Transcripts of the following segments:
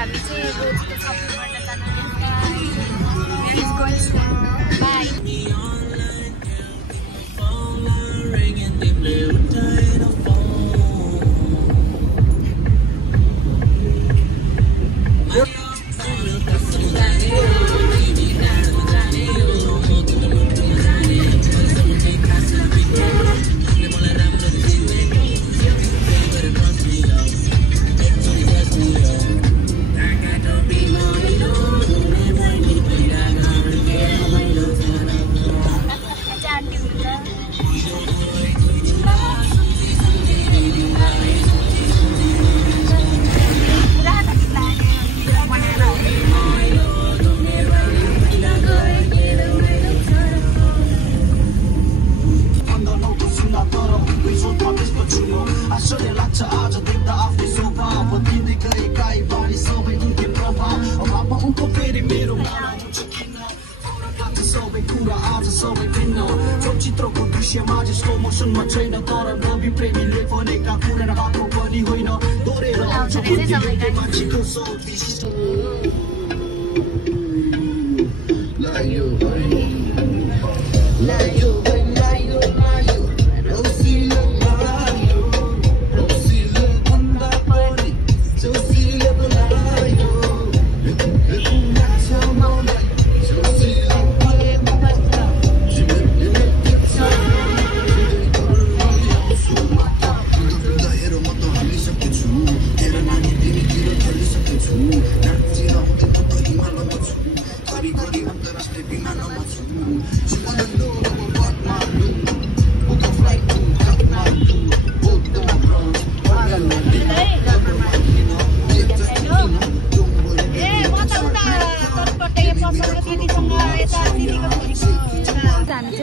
हामी चाहिँ रोजको सपिङ गर्न जानु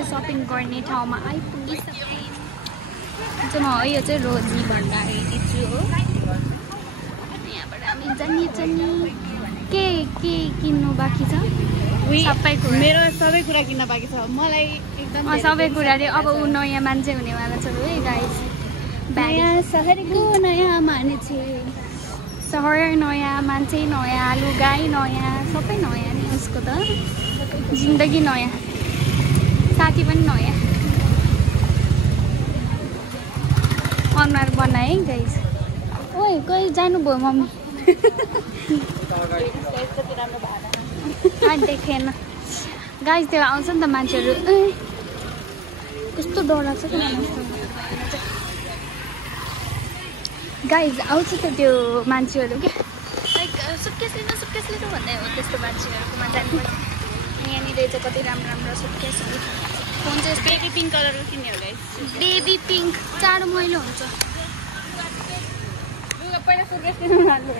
सपिङ गर्ने ठाउँमा आइपुगिसक्यौँ। यो चाहिँ रोजी भण्डारी हो। यहाँबाट हामी जानी के किन्नु बाँकी छ? सबै कुरा मेरो सबै कुरा किन्न बाँकी छ। मलाई एकदम सबै कुरा अब ऊ नयाँ मान्छे हुनेवाला छ है गाइस। नयाँ सहरको नयाँ मान्छे, सहर नयाँ मान्छे, नयाँ लुगाई नयाँ, सबै नयाँ नि उसको त। जिन्दगी नयाँ, साथी पनि नयाँ। अनुहार बनाए गाइस। ओइ कहिले जानुभयो मम्मी? देखेन गाइस। त्यो आउँछ नि त मान्छेहरू, कस्तो डर लाग्छ कि गाइस। आउँछ त त्यो मान्छेहरू क्या, लाइक सुटकेस लिनु भन्दै हो त्यस्तो मान्छेहरूकोमा जानुपर्छ। यहाँनिर चाहिँ कति राम्रो राम्रो सुटकेसहरू। फोन चाहिँ बेबी पिङ्क कलरको किन्ने हो गाइस। बेबी पिङ्क चाँडो मैलो हुन्छ। पहिला सुटकेस लिनु राम्रो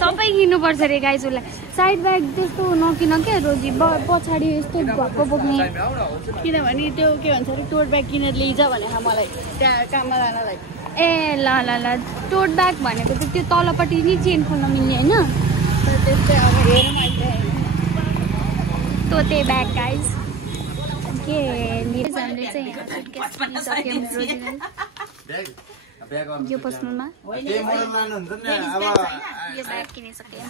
सबै किन्नुपर्छ अरे गाइस उसलाई। साइड ब्याग त्यस्तो नकिन क्या रोजी, पछाडि यस्तो घरको बोक्ने। किनभने त्यो के भन्छ अरे टोट ब्याग किनेर लैज भने मलाई त्यहाँ काममा लानलाई। ए ल टोट ब्याग भनेको त त्यो तलपट्टि नै चेन खोल्न मिल्ने होइन? त्यस्तै अब हेरौँ अहिले। तोते ब्याग गाइस के हामीले चाहिँ यहाँ सुटकेस किनिसक्यौँ रोजीलाई। यो पसलमा यो ब्याग किनिसक्यौँ।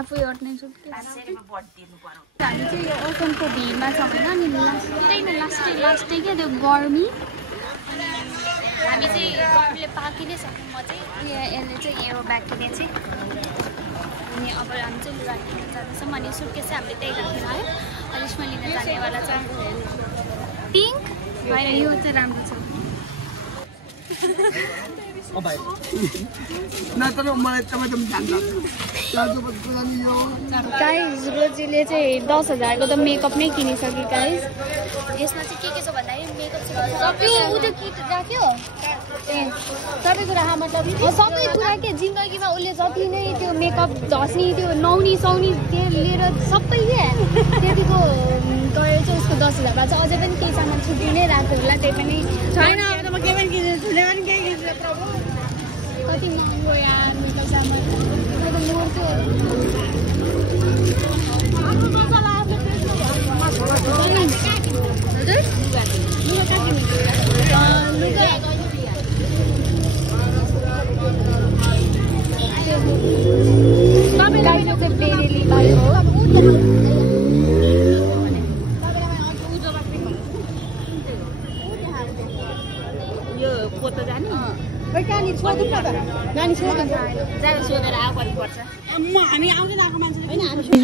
आफै अट्ने सुटकेस। हामी चाहिँ यो ओसनको भिडमा छ होइन, अनि लास्टै क्या त्यो गर्मी। हामी चाहिँ गर्मीले पाकिनै सक्यौँ। म चाहिँ यसले चाहिँ यो ब्याग किनेको चाहिँ। अनि अब हामी चाहिँ लुगा किन्न जाँदैछौँ। अनि सुटकेस चाहिँ हामीले त्यही राखेर है। अलिसमा लिन जानेवाला छ पिङ्क होइन, यो चाहिँ राम्रो छ। गाइस रोजीले चाहिँ 10,000 को त मेकअप नै किनिसक्यो गाइस। यसमा चाहिँ के छ भन्दाखेरि मेकअप सबै उ त्यो किट राख्यो। ए सबै कुरा मतलब सबै कुरा के जिन्दगीमा उसले जति नै त्यो मेकअप झस्नी त्यो नुहाउने सौनी त्यो लिएर सबै के त्यतिको गएर चाहिँ उसको 10,000 भएको छ। अझै पनि केही सामान छुट्टी नै राख्यो होला, त्यही पनि छैन। अब त म के पनि किन्छु, छुट्टै पनि केही किन्छु। कति महँगो यार मेकअप सामान।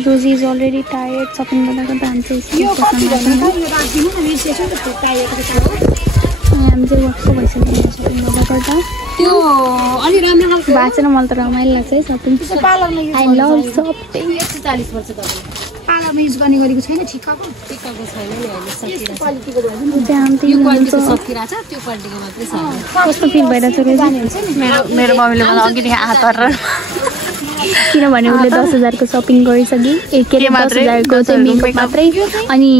Rosie is already tired. Shopping गर्दा गर्दा हामी चाहिँ वक्क भइसक्यो shopping गर्दा गर्दा त्यो अलि राम्रो खालको बाँचेर मलाई त रमाइलो लाग्छ है shopping. I love shopping. 140 वर्ष तपाईँ पार्लरमा युज गर्ने गरेको छैन ठिक्कको छैन नि अहिले सकिरहेको छ त्यो क्वालिटीको मात्रै छ कस्तो फिल भइरहेछ मेरो मम्मीले मलाई अघिदेखि हात गरेर किनभने उसले 10,000 को सपिङ गरिसकि 10,000 को चाहिँ मेकअप मात्रै अनि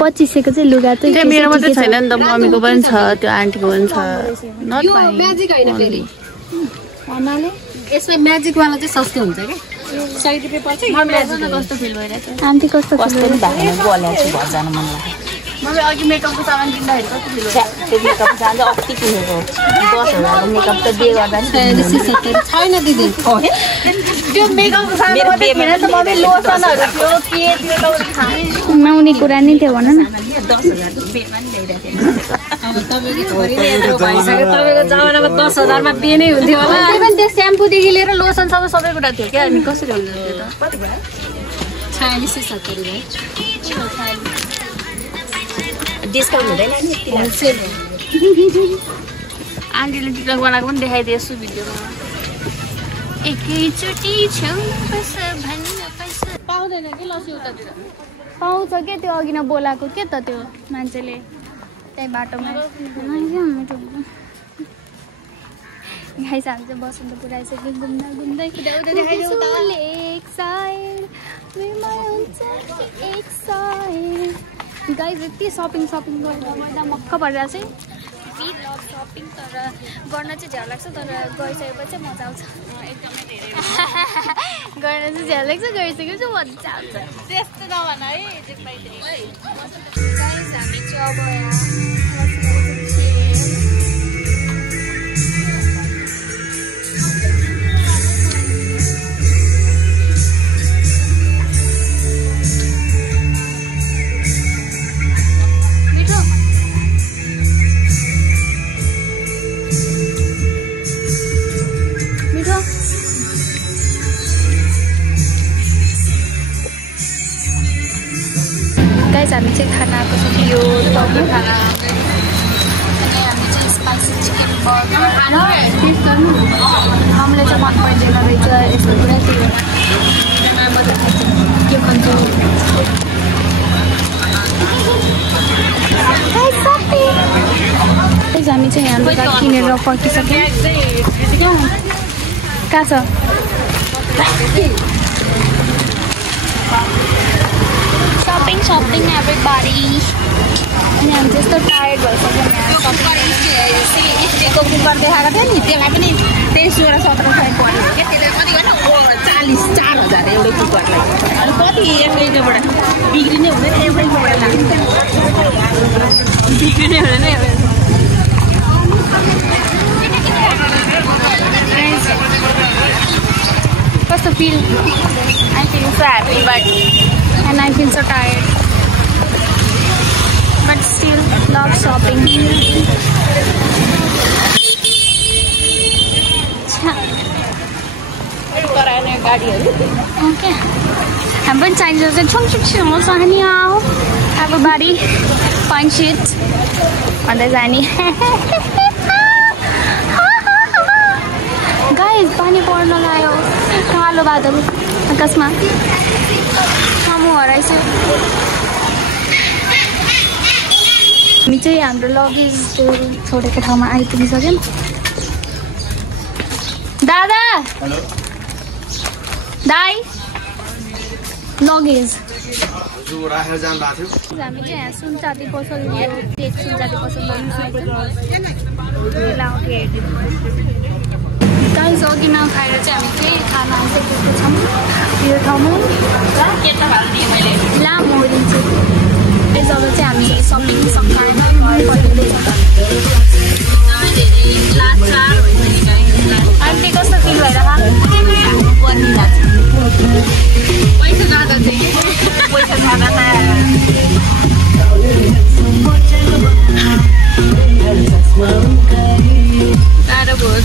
2500 को चाहिँ लुगा चाहिँ त्यो मेरो मात्रै छैन नि त मम्मीको पनि छ त्यो आन्टीको पनि छ नट म्याजिक हैन फेरि भन्नाले यसमा म्याजिक वाला चाहिँ सस्तो हुन्छ के 100 रुपैयाँ पर्छ म्याजिक कस्तो फिल भइरहेछ आन्टी कस्तो फिल भएन बोलेको छु घर जान मन लाग्यो मैले अघि मेकअपको सामान किन्दाखेरि कति फिल भयो त्यो मेकअप सामान चाहिँ अस्ति किनेको 10,000 को मेकअप त बे गर्दा नि छैन दिदी त्यो मेकअपको सामान मात्रै किन त मम्मी लोसनहरु थियो के त्यो लौरी खाने नआउने कुरा नि थियो भन न 10,000 को बेमा नि ल्याइराखेको अब तपाईको छोरीले यत्रो भइसक्यो तपाईको जमानामा 10,000 मा बे नै हुन्थ्यो होला त्यही पनि त्यो स्याम्पू देखि लिएर लोसन सबै कुरा थियो के अनि कसरी हुन्छ त्यो त कति भयो 4670 भयो डिस्काउन्ट हुँदैन नि होलसेल हो आन्टीले टिकटक बनाएको पनि देखाइदिएछु भिडियोमा एकैचोटि छेउ बस भन्न पैसा पाउँदैन कि लसी उतातिर पाउँछ के त्यो अघि न बोलाएको के त त्यो मान्छेले त्यही बाटोमा गाइस हामी चाहिँ बसन्तपुर आइसक्यो घुम्दा घुम्दै गाइस यति सपिङ गर्दा मक्क परिरहेको चाहिँ वी लभ सपिङ तर गर्न चाहिँ झ्याउ लाग्छ तर गइसकेपछि मजा आउँछ एकदमै धेरै गर्न चाहिँ झ्याउ लाग्छ गइसकेपछि मजा आउँछ त्यस्तो नभन है गाइस हामी चाहिँ अब हामी चाहिँ खानाको चाहिँ यो टप्पी खाना अनि हामी चाहिँ स्पाइसी चिकन बर्गर हामीलाई चाहिँ मन पर्दैन रहेछ यस्तो कुरा त्यही के भन्छ हामी चाहिँ यहाँ लुगा किनेर फर्किसक्यौँ कहाँ छ shopping everybody अनि हामी त्यस्तो टायर्ड भइसक्यौँ स्टिलको कुकर देखाएको थियो नि त्यसलाई पनि 23-17 पर्यो के त्यसले कति होइन 40,000 एउटै कुकरलाई अनि कति एकैबाट बिग्रिने हुँदैन एउटैबाट बिग्रिने हुँदैन कस्तो feel I feel so happy and I feel so tired but still love shopping okay I'm going to change the chum sahani आओ everybody punch it on the sahani guys पानी पर्न लाग्यो कालो बादल आकाशमा सामु हराइसक्यो हामी चाहिँ हाम्रो लगेज छोडेको ठाउँमा आइपुगिसक्यौँ दादा हेलो दाइ लगेज राखेर जानु भएको थियो हामी चाहिँ यहाँ सुनचाँदी पसल सुनचाँदी पसल गाइस अघि नखाएर चाहिँ हामी केही खान आइसकेको छौँ यो ठाउँमा लामो दिन्छु जब चाहिँ हामी सपिङ आन्टी कस्तो फिल भएर पैसा जाँदा चाहिँ पैसा जाँदा टाढो भयो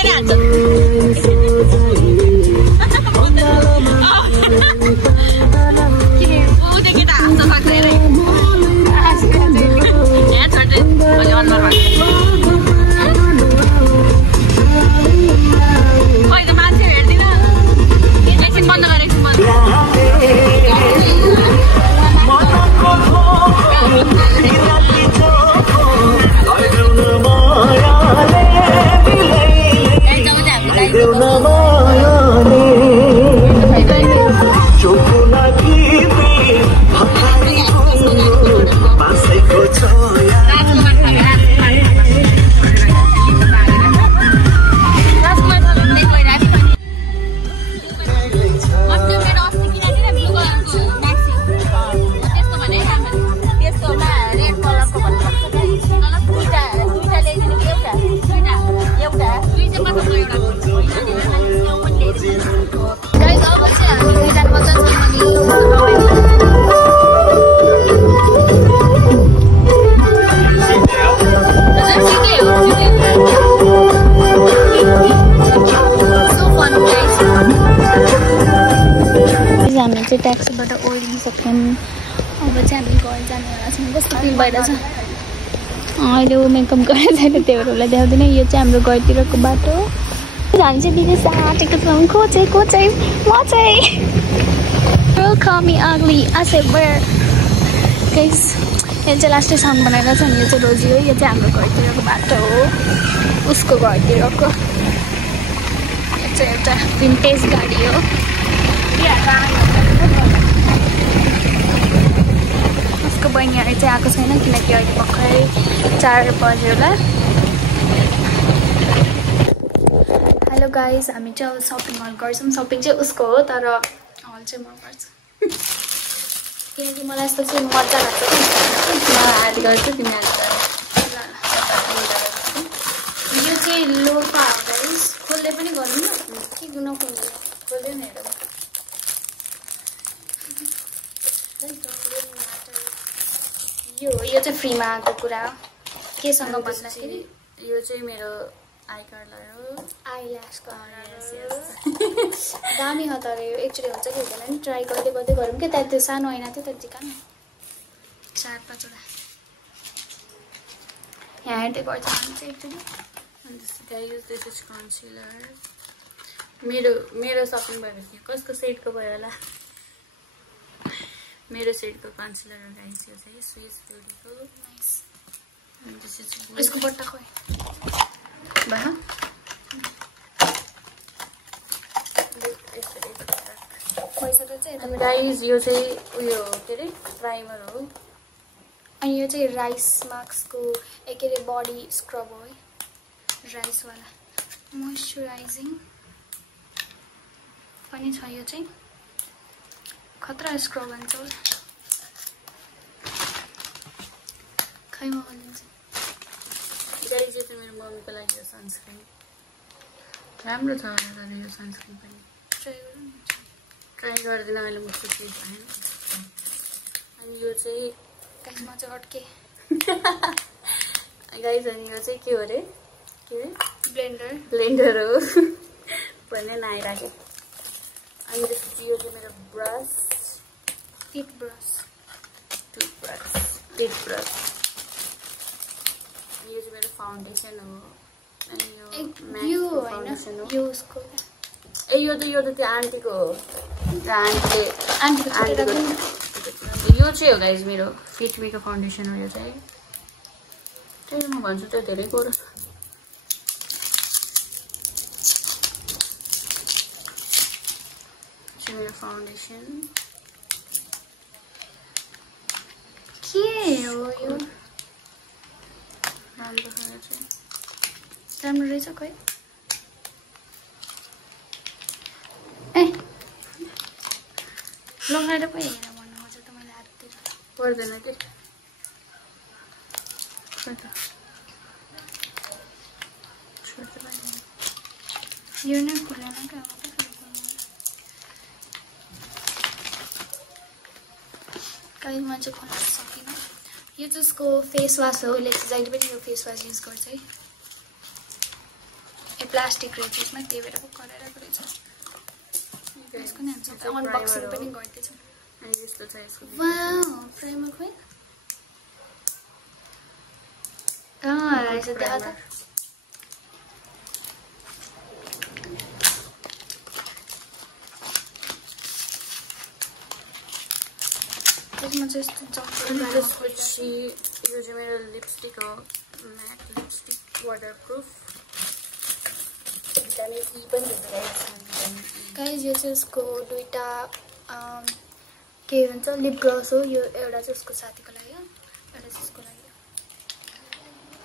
धेरै हान्छ ऊदेखि त हान्छ सक्दैन यहाँ छोड्दै मैले अनुहार खै त मान्छे हेर्दिन एकछिन बन्द गरेको ट्याक्सीबाट ओर्लिसक्यौँ अब चाहिँ हामी घर जानेवाला छौँ कस्तो फिल भइरहेछ अहिले मेकअप गरेर छैन त्योहरूलाई देखाउँदैन यो चाहिँ हाम्रो घरतिरको बाटो हामी चाहिँ विदेश आँटेको छौँ को चाहिँ म चाहिँ call me ugly I said where guys यो चाहिँ लास्टै साउन्ड बनाएर छ नि यो चाहिँ रोजी हो यो चाहिँ हाम्रो घरतिरको बाटो हो उसको घरतिरको यो चाहिँ एउटा भिन्टेज गाडी हो उसको बहिनीहरू चाहिँ आएको छैन किनकि अहिले भर्खरै 4 बज्यो होला हेलो गाइज हामी चाहिँ अब सपिङ मल गर्छौँ सपिङ चाहिँ उसको हो तर हल चाहिँ म गर्छु किनकि मलाई यस्तो चाहिँ मजा लाग्छ म हात गर्छु तिमी हात यो चाहिँ लोपा हो गाइज खोल्दै पनि गर्नु के नखोल्नु खोल्दै नि हेर यो चाहिँ फ्रीमा आएको कुरा हो केसँग भन्दाखेरि यो चाहिँ मेरो आई कर्लर हो आइल्यास कर्लर दामी हो तर यो एक्चुअली हुन्छ कि हुँदैन नि ट्राई गर्दै गर्दै गरौँ क्या त्यहाँ त्यो सानो ऐना थियो त्यति कहाँ 4-5 वटा यहाँ हेर्दै गर्छ हामी चाहिँ एक्चुअली कन्सिलर मेरो सपिङ भएपछि कसको सेटको भयो होला मेरो सेटको कन्सिलर गाइस यो चाहिँ स्विस ब्युटीको नाइस यसको बट्टा खोइ भयो पैसा चाहिँ गाइस यो चाहिँ उयो के अरे प्राइमर हो अनि यो चाहिँ राइस मार्क्सको के अरे बडी स्क्रब हो है राइसवाला मोइस्चराइजिङ पनि छ यो चाहिँ खतरा स्क्रब भन्छ खै म भनिदिन्छु गाइस यो चाहिँ मेरो मम्मीको लागि यो सनस्क्रिन राम्रो छ होला यो सनस्क्रिन पनि ट्राई गर्दैन अहिले मुखको चिज भएन अनि यो चाहिँ गाइस म चाहिँ अड्के गाइस अनि यो चाहिँ के हो अरे के ब्लेन्डर हो भन्ने नआइराख्यो अनि त्यसपछि यो चाहिँ मेरो ब्रस टुथब्रस यो चाहिँ मेरो फाउन्डेसन हो अनि यो फाउन्डेसन हो यो उसको यो त त्यो आन्टीको हो आन्टीको यो चाहिँ हो गाइस मेरो फिटमीको फाउन्डेसन हो यो चाहिँ त्यही म भन्छु त्यो धेरै गोरो मेरो फाउन्डेसन के हो यो राम्रो रहेछ खै ए लगाएर पो हेरेर भन्नु मजा त मैले हाततिर पर्दैन के यो नै खुलेन क्या कहीँ म चाहिँ खोल्न सकिनँ यो चाहिँ उसको फेस वास हो उसले चाहिँ जहिले पनि यो फेस वास युज गर्छ है प्लास्टिक रहेछ यसमा त्यही भएर कराइरहेको रहेछ यसको नि हामी अनबक्सिङ पनि गर्दैछौँ अनि यस्तो छ यसको वाउ प्राइमर खोइ रहेछ देखा त त्यसमा चाहिँ यस्तो त्यसपछि यो चाहिँ मेरो लिपस्टिक हो म्याट लिपस्टिक वाटरप्रुफ भिटामिन ई पनि गाइस यो चाहिँ उसको दुईटा के भन्छ लिप ग्लस हो यो एउटा चाहिँ उसको साथीको लागि हो एउटा चाहिँ उसको लागि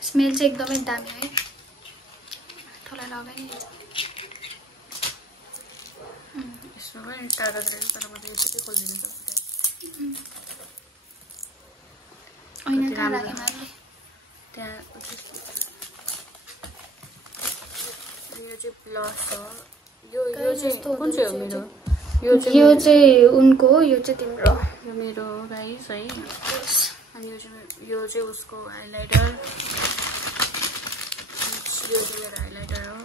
स्मेल चाहिँ एकदमै दामी है थोरै लगाए नि यसमा पनि कागज रहेछ तर म चाहिँ यसै खोलिदिन सक्छु ऐना कहाँ राखेँ मैले त्यहाँ यो चाहिँ प्लस हो यो चाहिँ कुन चाहिँ हो मेरो यो चाहिँ उनको हो यो चाहिँ तिम्रो यो मेरो हो गाइस है अनि यो चाहिँ उसको हाइलाइटर यो चाहिँ मेरो हाइलाइटर हो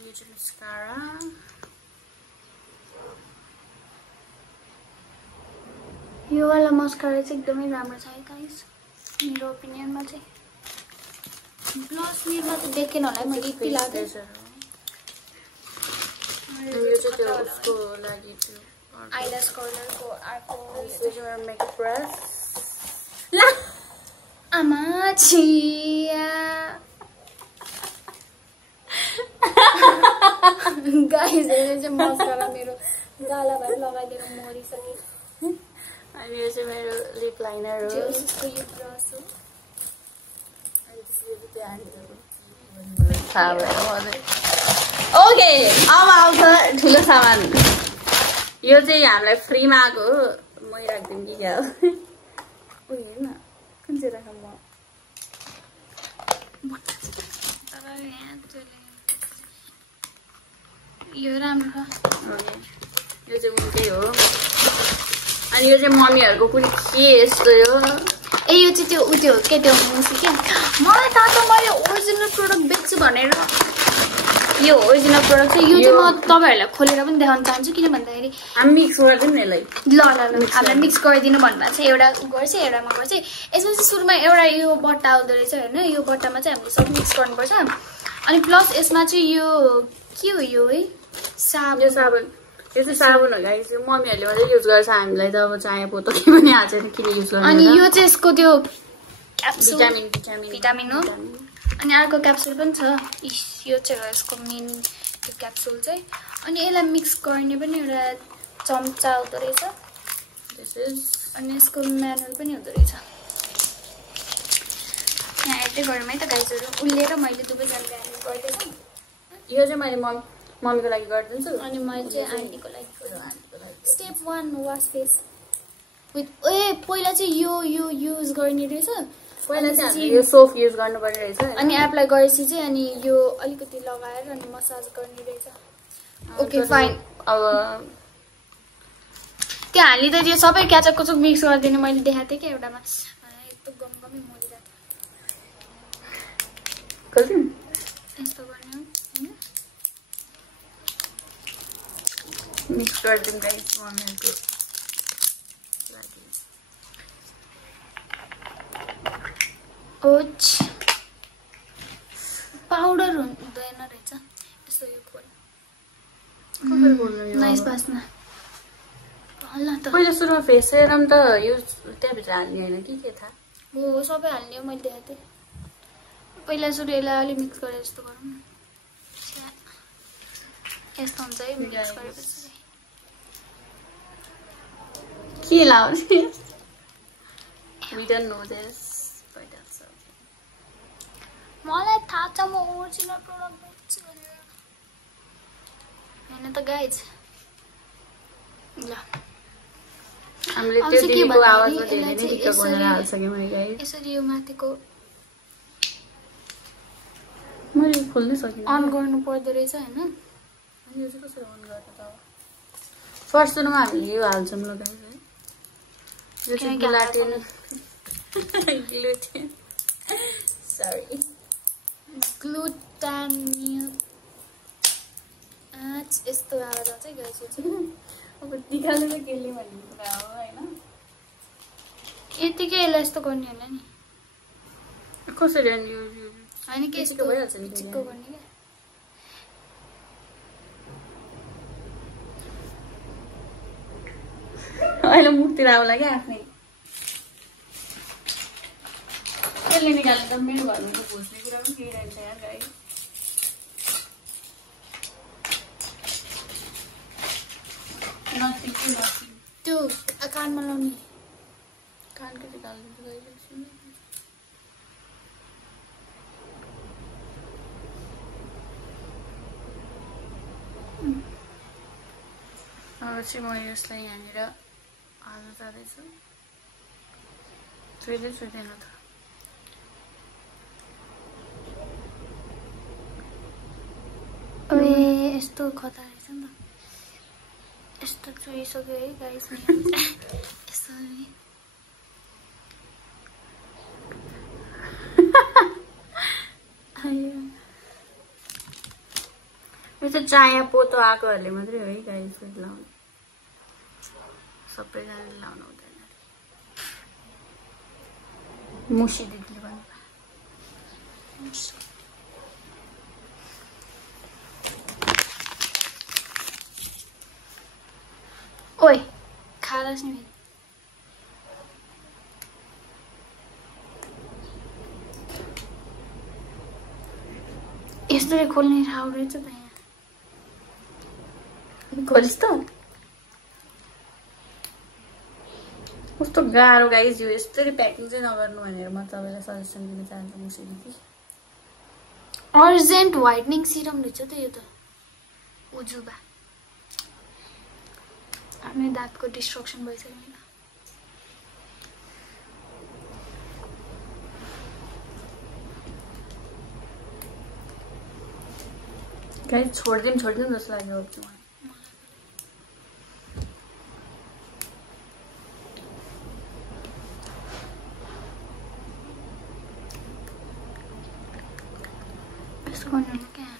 यो चाहिँ मस्कारा यो वाला मस्कारा चाहिँ एकदमै राम्रो छ है गाइस मेरो ओपिनियनमा चाहिँ प्लस मेरोमा त देखेन होला मैले यति लाग्दैछ यो चाहिँ त्यो उसको लागि थियो आइल्यास कर्लरको अर्को यो चाहिँ मेकअप ब्रस ला आमा छिया गाइस यसले चाहिँ मस्कारा मेरो गालाभरि लगाइदिएर मरिसके अनि यो चाहिँ मेरो लिप लाइनर हो उसको यो ब्रस हो ओके अब आउँछ ठुलो सामान यो चाहिँ हामीलाई फ्रीमा आएको हो मै राखिदिउँ कि क्या हो हेर्न कुन चाहिँ राखौँ म यो राम्रो छ यो चाहिँ उनकै हो अनि यो चाहिँ मम्मीहरूको कुनै के यस्तो हो ए यो चाहिँ त्यो उयो के त्यो मुसी क्या मलाई थाहा छ मैले ओरिजिनल प्रोडक्ट बेच्छु भनेर यो ओरिजिनल प्रोडक्ट चाहिँ यो चाहिँ म तपाईँहरूलाई खोलेर पनि देखाउन चाहन्छु किन भन्दाखेरि हामी मिक्स गरिदिउँ न यसलाई ल हामीलाई मिक्स गरिदिनु भन्नुभएको छ एउटा गर्छ एउटामा गर्छ यसमा चाहिँ सुरुमा एउटा यो बट्टा आउँदो रहेछ होइन यो बट्टामा चाहिँ हामीले सब मिक्स गर्नुपर्छ अनि प्लस यसमा चाहिँ यो के हो यो है साबुन यो चाहिँ साबुन हो गाइस यो मम्मीहरूले मात्रै युज गर्छ हामीलाई त अब चाहे पोतो के पनि हाल्छ किन युज गर्नु अनि यो चाहिँ यसको त्यो भिटामिन हो अनि अर्को क्याप्सुल पनि छ यो चाहिँ हो यसको मेन त्यो क्याप्सुल चाहिँ अनि यसलाई मिक्स गर्ने पनि एउटा चम्चा हुँदो रहेछ अनि यसको म्यानुअल पनि हुँदो रहेछ यहाँ हेर्दै गरौँ है त गाइजहरू उसले र मैले दुवैजनाले गर्दैछौँ यो चाहिँ मैले मम्मीको लागि गरिदिन्छु अनि मैले चाहिँ आन्टीको लागि स्टेप 1 वास फेस विथ पहिला चाहिँ यो युज गर्ने रहेछ पहिला चाहिँ यो सोप युज गर्नुपर्ने रहेछ अनि एप्लाई गरेपछि चाहिँ अनि यो अलिकति लगाएर अनि मसाज गर्ने रहेछ ओके फाइन अब त्यो हालिँदा यो सबै क्याचअप कुचुक मिक्स गरिदिने मैले देखाएको थिएँ क्या एउटामा एकदम गमगमै मरिरहेको थियो यस्तो गर्ने हो होइन मिक्स गरिदिउँ गाइस मम्मीहरूको लागि ओच पाउडर हुँदैन रहेछ यस्तो यो खोल नाइस बास्ना ल त पहिला सुरुमा फेस सेरम त युज त्यहाँभित्र हाल्ने होइन के थाहा हो सबै हाल्ने हो मैले देखाएको थिएँ पहिला सुरु यसलाई अलिक मिक्स गरेर यस्तो गरौँ न यस्तो हुन्छ है मिक्स गरेपछि के लाउने We don't know this, but that's okay. मलाई थाहा छ म ओरिजिनल प्रोडक्ट बेच्छु भनेर हैन त गाइज ल हामीले त्यो दिनको आवाजमा धेरै नै टिकटक बनाएर हाल्सक्यौँ है गाइज यसरी यो माथिको मैले खोल्नै सकिनँ अन गर्नु पर्दो रहेछ हैन अनि यो चाहिँ कसरी अन गर्ने त फर्स्ट सुरुमा हामीले यो हाल्छौँ ल गाइज है यो चाहिँ ग्लुटेन ग्लुटेन सरी ग्लुटानियल यस्तो आएर चाहिँ गाइस यो चाहिँ अब निकाल्नु चाहिँ केले भन्ने कुरा हो हैन यतिकै यसलाई यस्तो गर्ने होला नि कसरी अनि यो हैन के यस्तो भइहाल्छ नि चिक्को गर्ने के अहिले मुखतिर आउला क्या आफ्नै यसले निकाल्नु त मेरो घरमा भोज्ने कुरा पनि केही रहेछ यार गाइस नथिङ त्यो कानमा लाउने कानको चाहिँ गाल्नु गइरहेको अब चाहिँ म यसलाई यहाँनिर हाल्न जाँदैछु चुइँदै चुइँदैन त यस्तो खतरा रहेछ नि त यस्तो चुइसक्यो है गाइस यस्तो नि यो चाहिँ चाया पोतो आएकोहरूले मात्रै हो है गाइस लाउनु सबैजनाले लाउनु हुँदैन मुसी दिदीले भन्नु ओइ खालास् नि यस्तोले खोल्ने ठाउँ रहेछ त यहाँ खोलिस् त कस्तो गाह्रो गाइस यो यस्तरी प्याकिङ चाहिँ नगर्नु भनेर म तपाईँलाई सजेसन दिन चाहन्छु मुसी दिदी अर्जेन्ट व्हाइटनिङ सिरम रहेछ त यो त उजुबा आफ्नो दाँतको डिस्ट्रक्सन भइसक्यो हैन गाइस छोड्दिउँ जस्तो लाग्यो अब चाहिँ यसो गर्नु क्या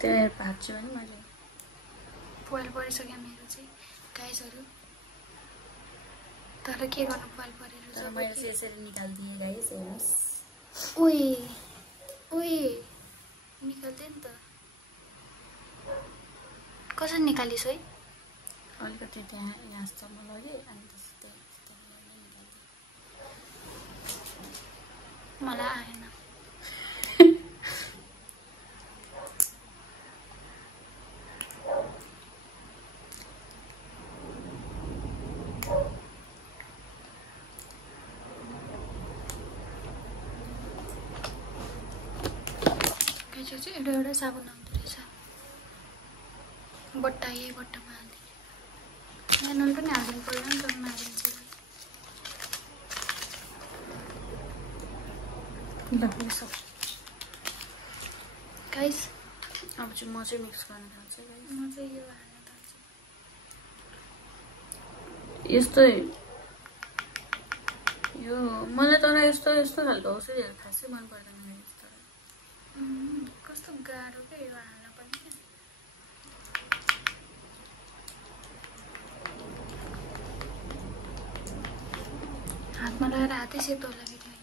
त्यही भाग्छु भने मैले पोइल परिसक्यो मेरो चाहिँ गाइसहरू तर के गर्नु पोइल परेर तर मैले चाहिँ यसरी निकालिदिएँ गाइस हेर्नुहोस् ओए निकाल्दै नि त कसरी निकालिस् है अलिकति त्यहाँ यहाँसम्म लगेँ अनि त्यस्तै मलाई आएन एउटा साबुन आउँदो रहेछ बट्टा यही बट्टामा हालिदिने नुन पनि हालिदिनु पर्दैन नि त मारिन्छ गाइस अब चाहिँ म चाहिँ मिक्स गर्न थाल्छु गाइस म चाहिँ यो हाल्न थाल्छु यस्तै यो मलाई तर यस्तो खालको औषधि खासै मन पर्दैन कस्तो गाह्रो क्या यो हाल्न पनि हातमा लगाएर हातै सेतो होला फेरि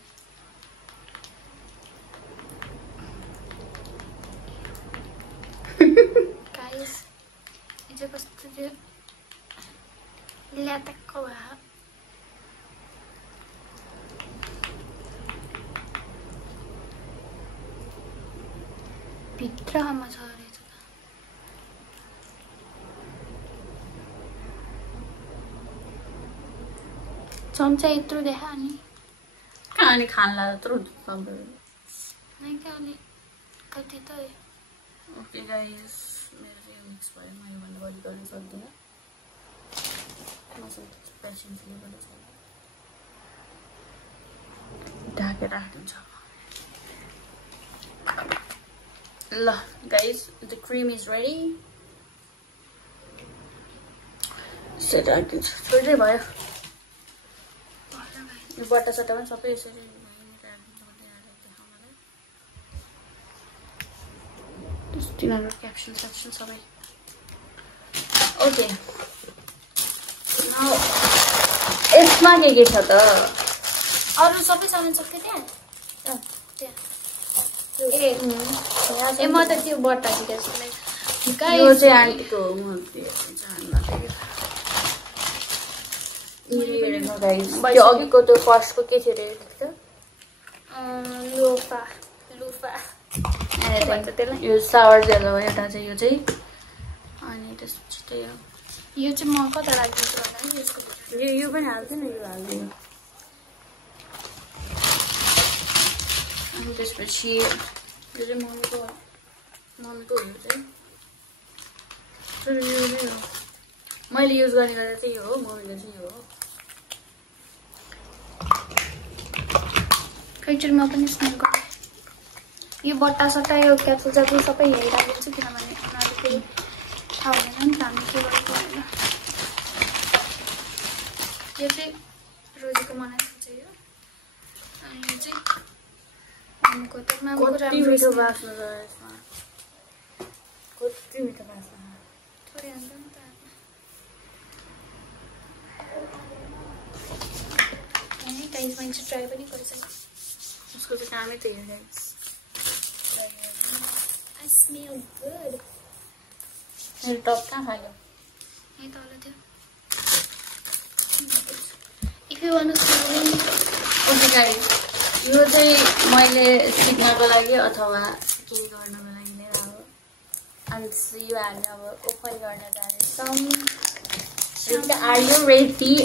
गाइस यो चाहिँ कस्तो त्यो ल्याटक्क भयो भित्रमा छ रहेछ त चम्चा यत्रो देखा नि कहानी खानला यत्रो सबै नै क्या अलि कति त ओके गाइस मेरो चाहिँ मिक्स भयो म योभन्दा बढी गर्न सक्दिनँ मसँग पेसेन्सले गर्न सक्दिनँ ढाकेर राखिदिन्छ Guys, the cream is ready. Set राखिदिन्छु थोरै भयो यो बट्टा सट्टा पनि सबै यसरी तिनीहरू क्याप्सन सेक्सन सबै ओके यसमा के छ त अरू सबै सामान सक्यो त्यहाँ ए म त त्यो बट्टा दिएको यो चाहिँ आन्टीको हो त्यो अघिको त्यो फर्स्टको के थियो अरे लुफा यो सावर जेल हो एउटा चाहिँ यो चाहिँ अनि त्यसपछि त्यही हो यो चाहिँ म कता राखिदिन्छु भन्दा यसको यो पनि हाल्दैन यो हाल्दैन अनि त्यसपछि यो चाहिँ मम्मीको हो यो चाहिँ तर यो नै हो मैले युज गर्ने गर्दा चाहिँ यो हो मम्मीले चाहिँ यो हो कैचरमा पनि स्मेल गर्छ यो बट्टा सट्टा यो क्याप्सुल सबै यहीँ राखिदिन्छु किनभने उनीहरू फेरि थाहा हुँदैन नि त हामी के गरेको होइन यो चाहिँ रोजीको मनाएको चाहिँ यो अनि यो चाहिँ आमाको त मामाको कति मिठो बास्ना छ यसमा कति मिठो बास्ना थोरै हाल्छ नि त अनि गाइस मान्छे ट्राई पनि गरिसक्यो उसको चाहिँ कामै त्यही हो गाइस I smell good. मेरो टप कहाँ खायो यही तल थियो if you want to smell okay guys यो चाहिँ मैले सिक्नको लागि अथवा केही गर्नको लागि लिएर अब अनि यो हामी अब ओपन गर्न जाँदैछौँ Are you ready?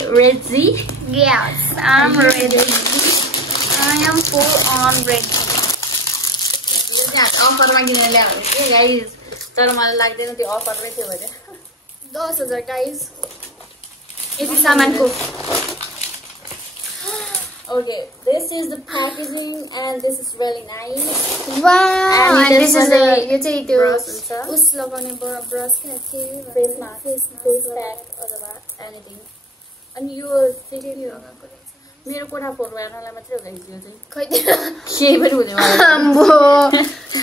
yes I'm ready I am full on ready अफरमा किनेर ल्यायो कि गाइस तर मलाई लाग्दैन त्यो अफरमै थियो भने 10,000 गाइस यति सामानको Okay, this is the packaging and this is really nice. wow and this is the यो चाहिँ त्यो brush हुन्छ उस लगाउने ब्रश के face mask pack अथवा anything अनि यो चाहिँ के हो मेरो कोठा फोटो हेर्नलाई मात्रै हो गाइस यो चाहिँ खै केही पनि हुँदैन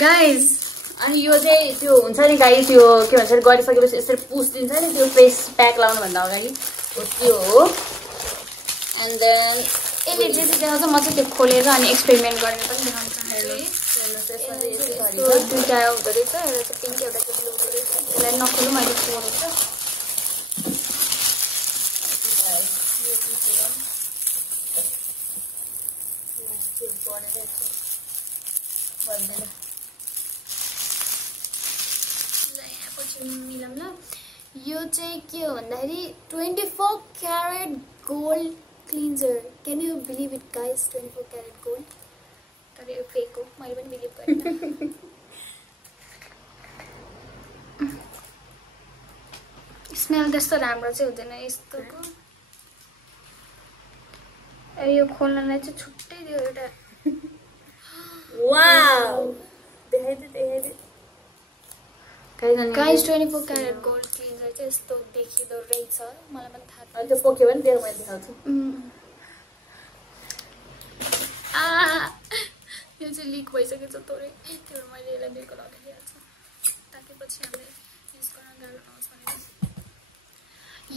गाइस अनि यो चाहिँ त्यो हुन्छ नि गाइस त्यो के भन्छ गरिसकेपछि यसरी पुस दिन्छ नि त्यो फेस प्याक लाउनु भन्दा अगाडि त्यो हो एन्ड देन यसले जे देखाउँछ म चाहिँ त्यो खोलेर अनि एक्सपेरिमेन्ट गर्ने पनि देखाउन चाहन्छु दुईटा हुँदो रहेछ एउटा चाहिँ पिङ्क एउटा चाहिँ ब्लू हुँदो रहेछ यसलाई नखोलौँ मैले खोलेको मिलाउँ ल यो चाहिँ के हो भन्दाखेरि 24 carat gold cleanser can you believe it guys 24 carat gold तर यो फेक हो मैले पनि बिलिभ गरेन स्मेल त्यस्तो राम्रो चाहिँ हुँदैन यस्तोको यो खोल्नलाई चाहिँ छुट्टै दियो एउटा वाउ देखाइदे गाइस 24 क्यारेट गोल्ड क्लिन्जर चाहिँ यस्तो देखिँदो रहेछ मलाई पनि थाहा अनि त्यो पोक्यो भने त्यो मैले देखाउँछु यो चाहिँ लिक भइसकेछ थोरै त्यो मैले यसलाई बेलको लगाइदिइहाल्छु ताकि पछि हामीले युज गर्न गाह्रो नहोस् भनेर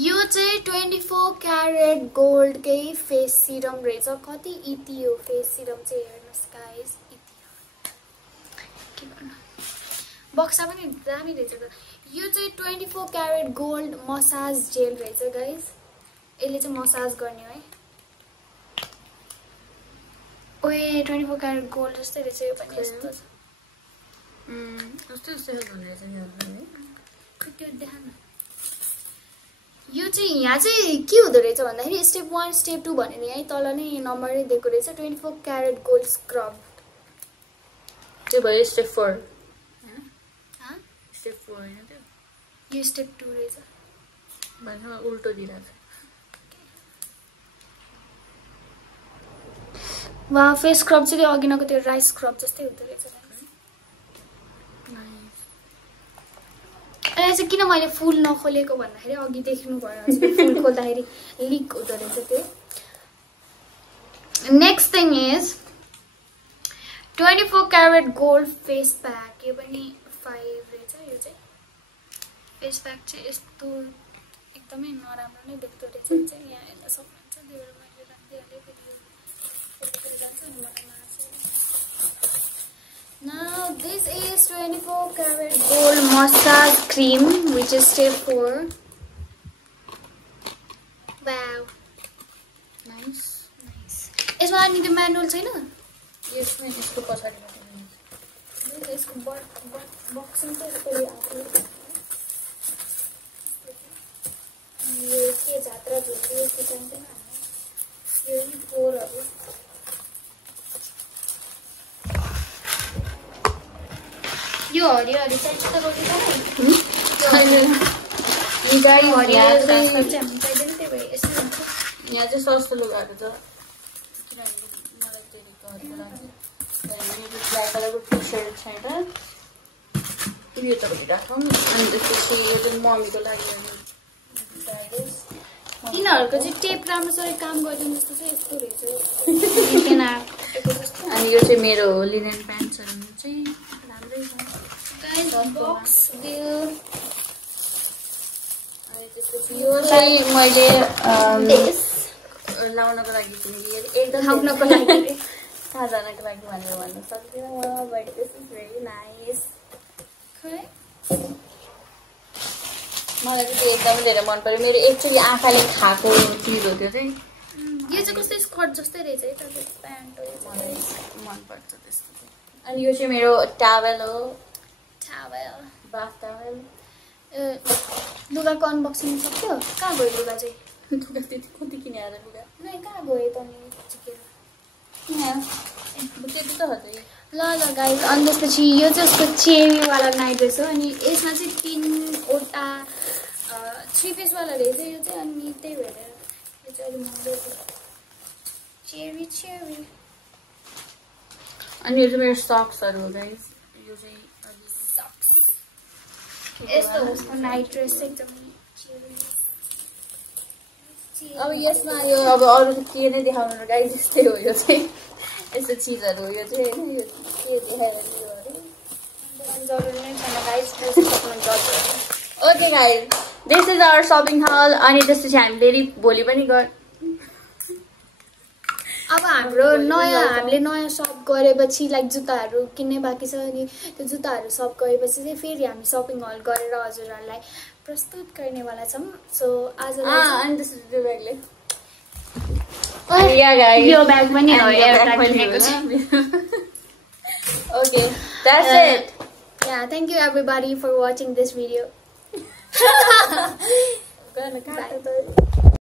यो चाहिँ 24 क्यारेट गोल्डकै फेस सिरम रहेछ कति इति हो फेस सिरम चाहिँ हेर्नुहोस् गाइस इति के गर्नु बक्सा पनि दामी रहेछ त यो चाहिँ 24 क्यारेट गोल्ड मसाज जेल रहेछ गाइस यसले चाहिँ मसाज गर्ने है ओए 24 क्यारेट गोल्ड जस्तै रहेछ यो पनि यस्तो छ कस्तो सेल हुँदैछ यो त्यो देखाउन यो चाहिँ यहाँ चाहिँ के हुँदो रहेछ भन्दाखेरि स्टेप 1 स्टेप 2 भनेर यहीँ तल नै नम्बरै दिएको रहेछ 24 क्यारेट गोल्ड स्क्रब त्यो भयो स्टेप 4 स्टेप 4 हैन त्यो यो स्टेप 2 रहेछ भन्नु उल्टो दिइराछ वा फेस स्क्रब चाहिँ अघि नको त्यो राइस स्क्रब जस्तै हुँदो रहेछ ए यसलाई चाहिँ किन मैले फुल नखोलेको भन्दाखेरि अघि देख्नु भयो हजुर फुल खोल्दाखेरि लिक हुँदो रहेछ त्यो next thing is 24 carat gold face pack यो पनि 5 रहेछ यो चाहिँ फेस प्याक चाहिँ यस्तो एकदमै नराम्रो नै देख्दो रहेछ चाहिँ यहाँ हेर्न सक्नुहुन्छ देउरा मैले राखिदिइहालेँ फेरि यो फोटो जान्छ नि मलाई मार्छ Now this is 24 karat gold massage cream which is step 4. Wow. Nice. यसमा अनि त्यो म्यानुअल छैन यसमा यसको पछाडि यसको बक्सिङ चाहिँ यसरी आएको यो के जात्रा झुल्यो के चाहिँदैन यो नि फोरहरू यो हरियो चाहिन्छ त रोटी खाने हरियो चाहिँ हामी चाहिँदैन त्यही भएर यसो हुन्छ यहाँ चाहिँ सस्तो लुगाहरू छ किनभने मलाई त्यही हरियो लाग्छ ब्ल्याक कलरको टी सर्ट छैन यो तपाईँले राखौँ अनि त्यसपछि यो चाहिँ मम्मीको लागि यिनीहरूको चाहिँ टेप राम्रोसँग काम गरिदिनु जस्तो चाहिँ यस्तो रहेछ अनि यो चाहिँ मेरो लिनेन प्यान्ट्सहरू चाहिँ राम्रै छ बक्स दियो अनि त्यसपछि यो चाहिँ मैले लाउनको लागि किनेको एकदम खाउनको लागि 5 जनाको लागि भनेर भन्न सक्दिनँ म but this is very nice मलाई चाहिँ त्यो एकदमै धेरै मन पर्यो मेरो एक्चुअली आँखाले खाएको चिज हो त्यो चाहिँ यो चाहिँ कस्तो स्कर्ट जस्तै रहेछ है तपाईँको प्यान्ट हो मलाई मनपर्छ त्यस्तो चाहिँ अनि यो चाहिँ मेरो टावेल हो बाफ टावेल लुगाको अनबक्सिङ सक्यो कहाँ गयो लुगा चाहिँ लुगा त्यति कति किने आएर लुगा नै कहाँ गयो त नि चिकेर त्यति त हो चाहिँ ल गाइस अनि त्यसपछि यो चाहिँ उसको चेरीवाला नाइट ड्रेस हो अनि यसमा चाहिँ 3वटा 3 पिसवाला रहेछ यो चाहिँ अनि त्यही भएर यो चाहिँ अलिक महँगो चेरी अनि यो चाहिँ मेरो सक्सहरू हो गाइस यो चाहिँ सक्स यस्तो उसको नाइट ड्रेस चाहिँ एकदमै अब यसमा यो अब अरू त के नै देखाउनु र गाइस त्यस्तै हो यो चाहिँ यस्तो चिजहरू हो यो चाहिँ होइन यो के देखायो जरुरी नै छैन guys okay guys this is our shopping haul अनि त्यसपछि हामीले भोलि पनि अब हामीले नयाँ सप गरेपछि लाइक जुत्ताहरू किन्ने बाँकी छ अनि त्यो जुत्ताहरू सप गरेपछि चाहिँ फेरि हामी सपिङ हल गरेर हजुरहरूलाई प्रस्तुत गर्नेवाला छौँ सो आज अनि त्यसपछि त्यो ब्यागले यो ब्याग पनि हो एउटा किनेको छ okay that's it Yeah, thank you everybody for watching this video. Bye.